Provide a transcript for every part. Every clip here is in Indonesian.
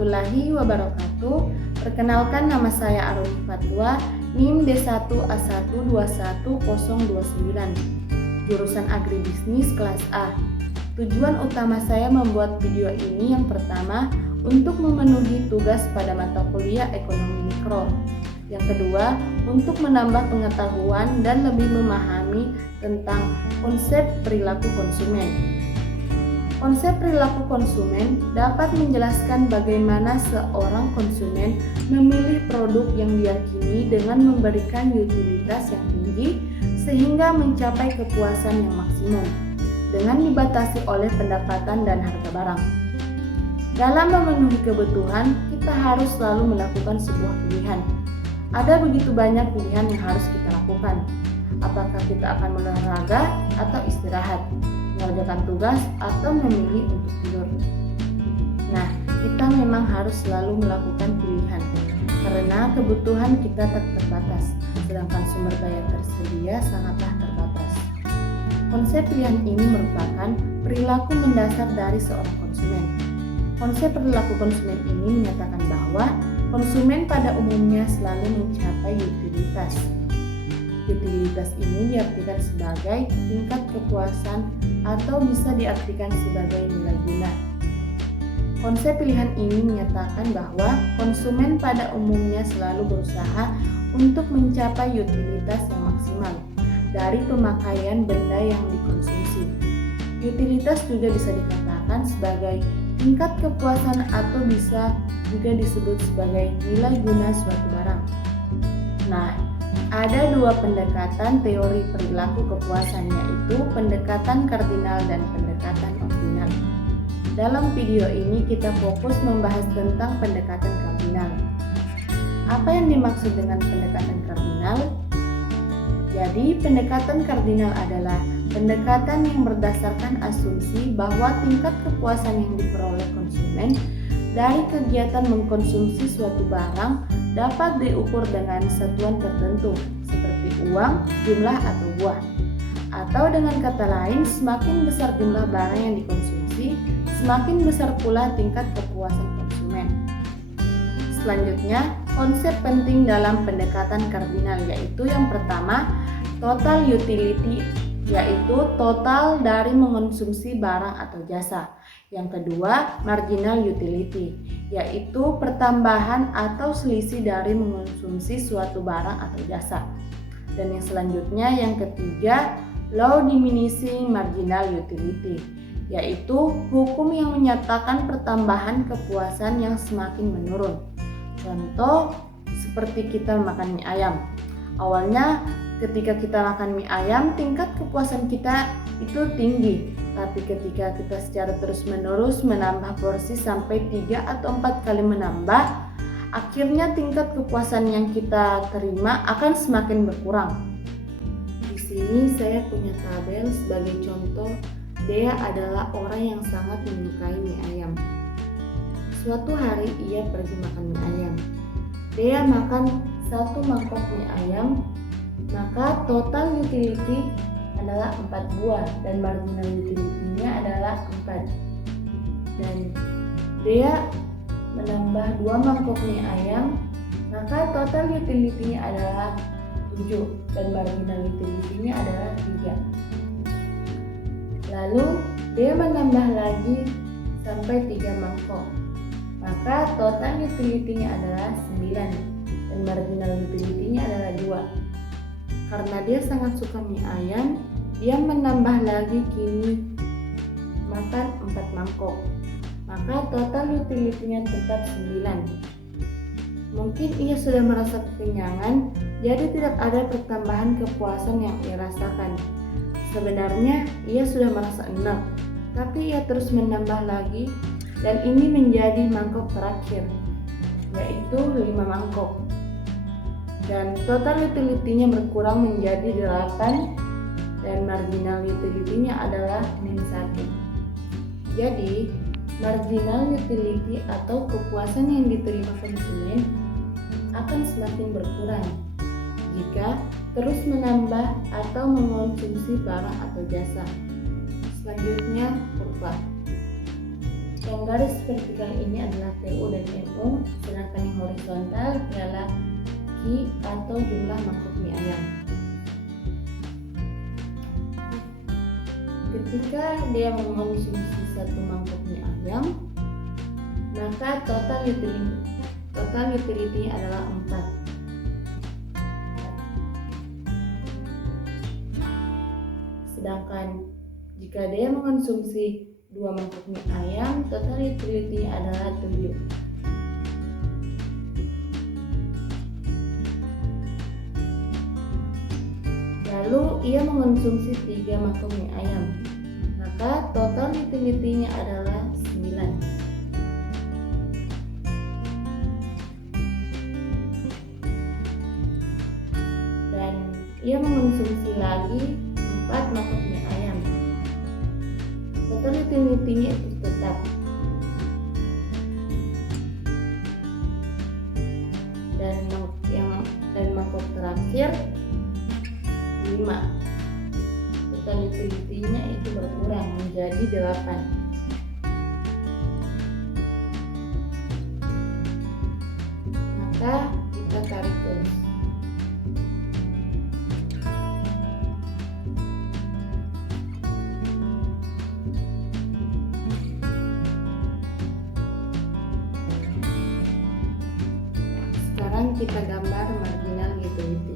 warahmatullahi wabarakatuh. Perkenalkan, nama saya Aruni Fatwa, NIM D1A1211029, jurusan Agribisnis kelas A. Tujuan utama saya membuat video ini yang pertama, untuk memenuhi tugas pada mata kuliah ekonomi mikro. Yang kedua, untuk menambah pengetahuan dan lebih memahami tentang konsep perilaku konsumen. Konsep perilaku konsumen dapat menjelaskan bagaimana seorang konsumen memilih produk yang diyakini dengan memberikan utilitas yang tinggi sehingga mencapai kepuasan yang maksimum dengan dibatasi oleh pendapatan dan harga barang. Dalam memenuhi kebutuhan, kita harus selalu melakukan sebuah pilihan. Ada begitu banyak pilihan yang harus kita lakukan. Apakah kita akan olahraga atau istirahat, mengerjakan tugas, atau memilih untuk tidur. Nah, kita memang harus selalu melakukan pilihan karena kebutuhan kita terbatas, sedangkan sumber daya tersedia sangatlah terbatas. Konsep pilihan ini merupakan perilaku mendasar dari seorang konsumen. Konsep perilaku konsumen ini menyatakan bahwa konsumen pada umumnya selalu mencapai utilitas. Utilitas ini diartikan sebagai tingkat kepuasan atau bisa diartikan sebagai nilai guna. Konsep pilihan ini menyatakan bahwa konsumen pada umumnya selalu berusaha untuk mencapai utilitas yang maksimal dari pemakaian benda yang dikonsumsi. Utilitas juga bisa dikatakan sebagai tingkat kepuasan atau bisa juga disebut sebagai nilai guna suatu barang. Nah, ada dua pendekatan teori perilaku kepuasan, yaitu pendekatan kardinal dan pendekatan ordinal. Dalam video ini kita fokus membahas tentang pendekatan kardinal. Apa yang dimaksud dengan pendekatan kardinal? Jadi, pendekatan kardinal adalah pendekatan yang berdasarkan asumsi bahwa tingkat kepuasan yang diperoleh konsumen dari kegiatan mengkonsumsi suatu barang dapat diukur dengan satuan tertentu seperti uang, jumlah, atau buah. Atau dengan kata lain, semakin besar jumlah barang yang dikonsumsi, semakin besar pula tingkat kepuasan konsumen. Selanjutnya, konsep penting dalam pendekatan kardinal yaitu yang pertama, total utility, yaitu total dari mengonsumsi barang atau jasa. Yang kedua, marginal utility, yaitu pertambahan atau selisih dari mengonsumsi suatu barang atau jasa. Dan yang selanjutnya, yang ketiga, low diminishing marginal utility, yaitu hukum yang menyatakan pertambahan kepuasan yang semakin menurun. Contoh, seperti kita makan mie ayam. Awalnya ketika kita makan mie ayam, tingkat kepuasan kita itu tinggi. Tapi ketika kita secara terus-menerus menambah porsi sampai 3 atau 4 kali menambah, akhirnya tingkat kepuasan yang kita terima akan semakin berkurang. Di sini saya punya tabel sebagai contoh. Dea adalah orang yang sangat menyukai mie ayam. Suatu hari ia pergi makan mie ayam. Dea makan 1 mangkok mie ayam, maka total utility adalah 4 buah dan marginal utility-nya adalah 4. Dan Dea menambah 2 mangkok mie ayam, maka total utility-nya adalah 7 dan marginal utility-nya adalah 3. Lalu Dea menambah lagi sampai 3 mangkok, maka total utility-nya adalah 9 dan marginal utility-nya adalah 2. Karena dia sangat suka mie ayam, dia menambah lagi kini makan 4 mangkok, maka total utility-nya tetap 9. Mungkin ia sudah merasa kekenyangan, jadi tidak ada pertambahan kepuasan yang ia rasakan. Sebenarnya ia sudah merasa enak, tapi ia terus menambah lagi dan ini menjadi mangkok terakhir, yaitu 5 mangkok. Dan total utility-nya berkurang menjadi 8 dan marginal utility-nya adalah -1. Jadi, marginal utility atau kepuasan yang diterima konsumen akan semakin berkurang jika terus menambah atau mengonsumsi barang atau jasa. Selanjutnya, kurva. Yang garis vertikal ini adalah TU dan MU, sedangkan yang horizontal adalah Q atau jumlah mangkok mie ayam. Ketika dia mengonsumsi satu mangkok mie ayam, maka total utility adalah 4. Sedangkan jika dia mengonsumsi 2 mangkok mie ayam, total utility adalah 7. Lalu ia mengonsumsi 3 mangkok mie ayam, maka total utility-nya adalah 9. Dan ia mengonsumsi lagi 4 mangkok mie ayam. Total utility-nya itu tetap. Dan mangkok terakhir 5. Total utility-nya itu berkurang menjadi 8. Maka kita tarik terus. Sekarang kita gambar marginal utility.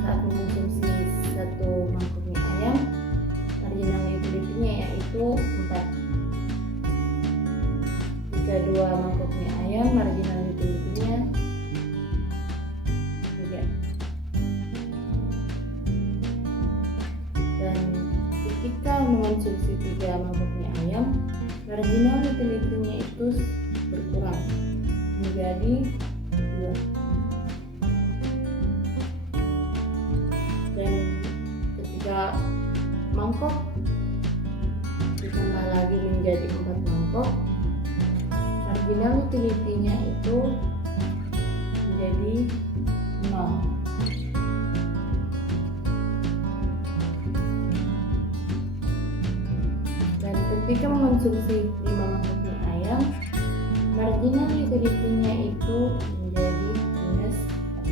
Saat mengonsumsi satu mangkok mie ayam, marginal utility-nya yaitu 4. Jika 2 mangkok mie ayam, marginal utility-nya 3. Dan ketika mengonsumsi 3 mangkok mie ayam, marginal utility-nya itu berkurang menjadi 2. Dan ketika mangkok ditambah lagi menjadi 4 mangkok, marginal utility-nya itu menjadi 0. Dan ketika mengonsumsi 5 mangkok mie ayam, marginal utility-nya itu menjadi minus 4.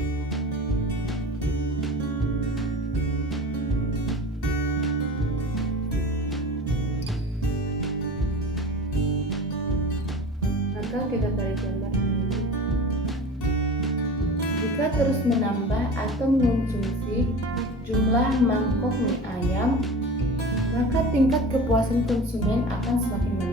Maka kita tarik gambar ini. Jika terus menambah atau mengonsumsi jumlah mangkok mie ayam, maka tingkat kepuasan konsumen akan semakin meningkat.